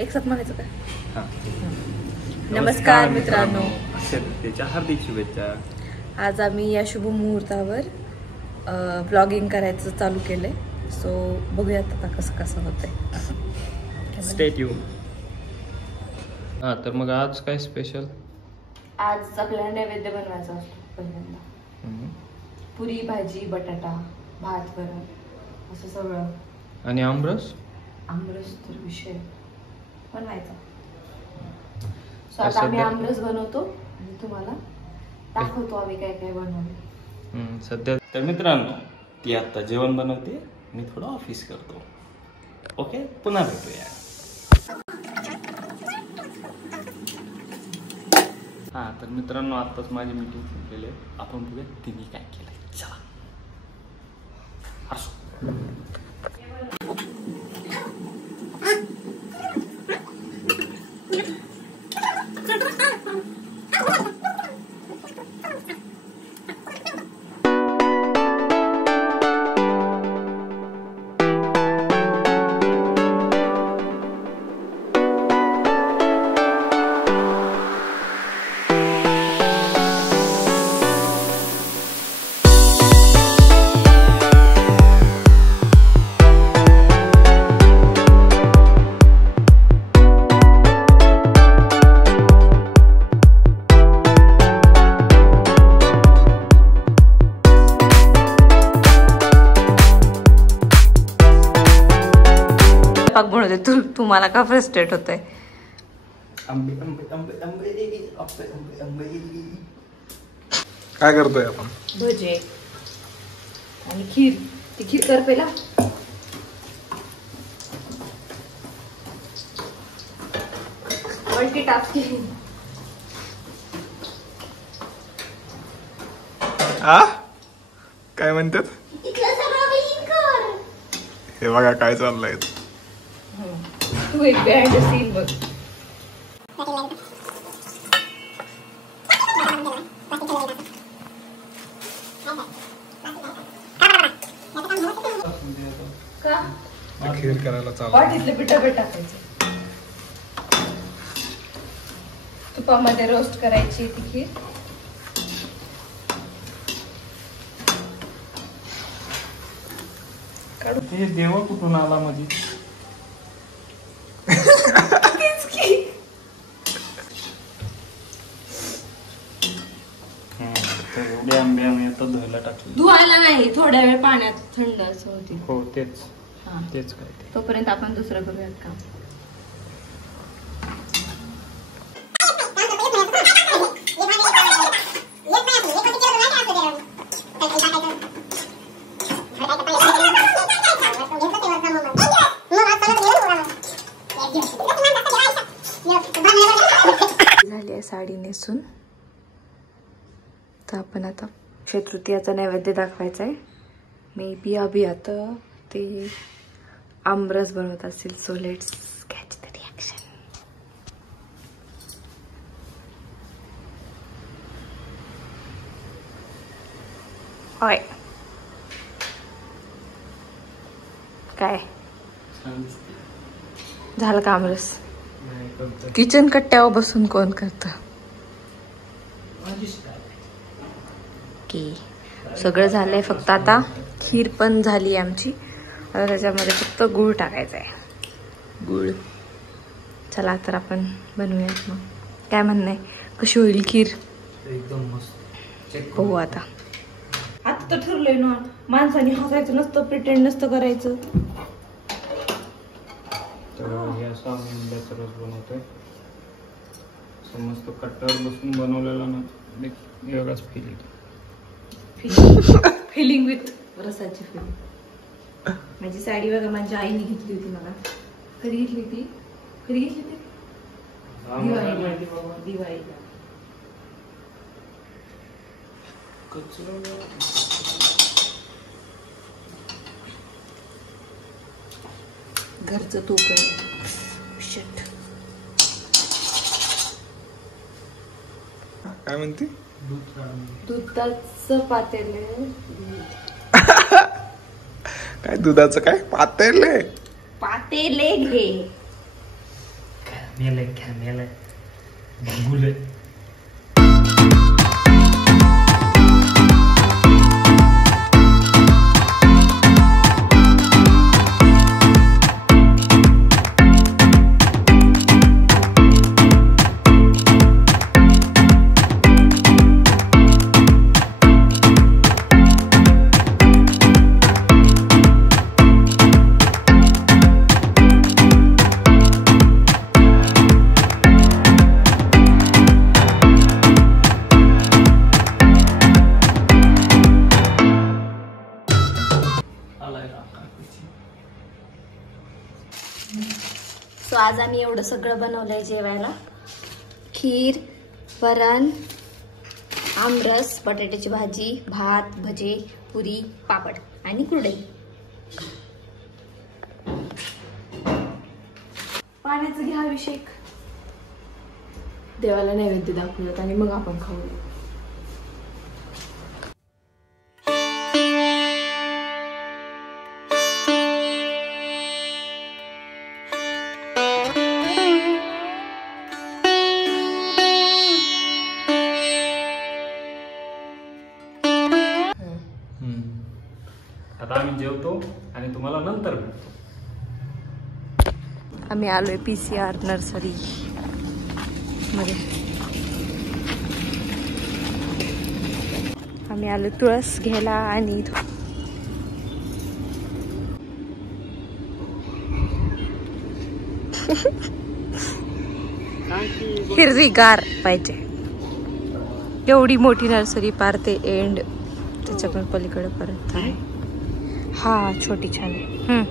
एक साथ म्हणायचं काय? हां. नमस्कार मित्रांनो, त्याच्या हार्दिक शुभेच्छा. आज आम्ही या शुभ मुहूर्तावर ब्लॉगिंग करायचं चालू केलंय. सो बघूयात आता कसं कसं होतंय. Stay tune. हां, तर मग आज काय स्पेशल? आज आपल्याला नैवेद्य बनवायचा असतो पहिल्यांदा. पुरी, भाजी, बटाटा, भात, वरण असं सगळं. आणि आमरस? आमरस तर विषय बनवायचा. सो आता आम्ही आमरस बनवतो आणि तुम्हाला दाखवतो आम्ही काय काय बनवलं सध्या. तर मित्रांनो, ती आता जेवण बनवते, मी थोडं ऑफिस करतो. ओके, पुन्हा भेटूया. हां, तर मित्रांनो, आत्ताच माझी मीटिंग संपलेली आहे. आपण बघूया तिने काय केलंय. चला. असो. बनवते. तुम्हाला का फ्रस्ट्रेट होतंय? काय करतोय आपण? भजे आणि खीर. ती खीर कर पहिला. मल्टीटास्किंग. काय म्हणतात? हे बघा काय चाललंय. तू एक बँड सीन बघ. खीर करायला चालू. वाटीतले पिठं टाकायचं. तुपामध्ये रोस्ट करायची ती खीर. ते देवा कुठून आला मध्ये? एवढे आंबे आम्ही आता धुवायला टाकले. धुवायला नाही, थोड्या वेळ पाण्यात थंड असं होती. हो, तेच तेच काय ते. तोपर्यंत आपण दुसरं बघूयात का. झाली आहे साडी नेसून. तर आपण आता तृतीयाचा नैवेद्य दाखवायचा आहे. मे बी अभि आता ते आमरस बनवत असेल. So let's catch the reaction. होय, काय झालं का आमरस? किचन कट्ट्यावर बसून कोण करतं? की सगळं झालंय. फक्त आता खीर पण झाली आमची. आता त्याच्यामध्ये फक्त गूळ टाकायचा आहे. गूळ. चला तर आपण बनवूयात. मग काय म्हणणं आहे, कशी होईल खीर? एकदम मस्त. बघू आता. आता तर ठरलंय ना, माणसाने हसायचं नसतं, प्रिटेंड नसतं करायचं. तर हे असं आम्ही आंब्याचा रस बनवतोय. मस्त कट्ट्यावर बसून बनवलेला ना, एक वेगळाच फील येतो. फिलिंग विथ रसाची फिलिंग. माझी साडी बघा, माझ्या आईने घेतली होती मला. कधी घेतली ती? कधी घेतली ती? दिवाळीला. घरचं तूप आहे. शट. काय म्हणते? दुधाचं पातेले. काय दुधाचं काय पातेले? पातेले घे. मेले क्या मेले भंगुले. सो आज आम्ही एवढं सगळं बनवलंय जेवायला. खीर, वरण, आमरस, बटाट्याची भाजी, भात, भजे, पुरी, पापड आणि कुरडई. पाण्याचं घ्या अभिषेक. देवाला नैवेद्य दाखवूयात आणि मग आपण खाऊया. आता आम्ही जेवतो आणि तुम्हाला नंतर भेटतो. आम्ही आलोय PCR नर्सरी मध्ये. आम्ही आलो तुळस घ्यायला आणि हिरवीगार पाहिजे. एवढी मोठी नर्सरी पार ते एंड त्याच्याकडून पलीकडे परत आहे. हा छोटी छान आहे.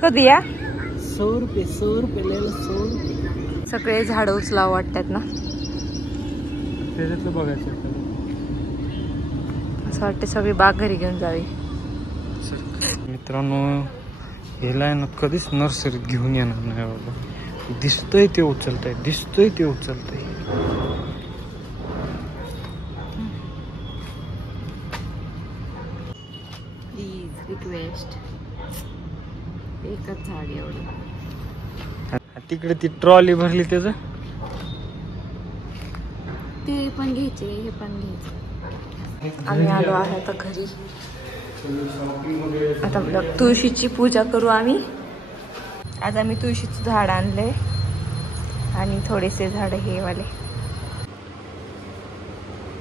को दिया 100 रुपये ले लो 100 रुपये. सगळे झाड उचलावं वाटतात ना. त्याच्यातलं बघायचं असं वाटतं सगळी बाग घरी घेऊन जावी. मित्रांनो, हेला आहे ना कधीच नर्सरीत घेऊन येणार नाही बाबा. दिसतंय ते उचलतंय, दिसतंय ते उचलतंय. Please request. एकच झाड एवढं. तिकडे ती ट्रॉली भरली त्याचं. ते पण घ्यायचे, हे पण घ्यायचे. आम्ही आलो आहे आता घरी. आता तुळशीची पूजा करू आम्ही. आज आम्ही तुळशीचं झाड आणलंय आणि थोडेसे झाड हे वाले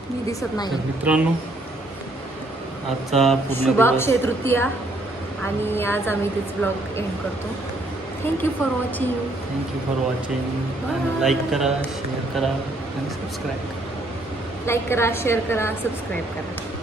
मी दिसत नाही. मित्रांनो, आजचा शुभ अक्षय तृतीया आणि आज आम्ही तेच ब्लॉग एंड करतो. Thank you for watching. लाईक करा, शेअर करा आणि सबस्क्राईब करा. लाईक करा, शेअर करा, सबस्क्राईब करा.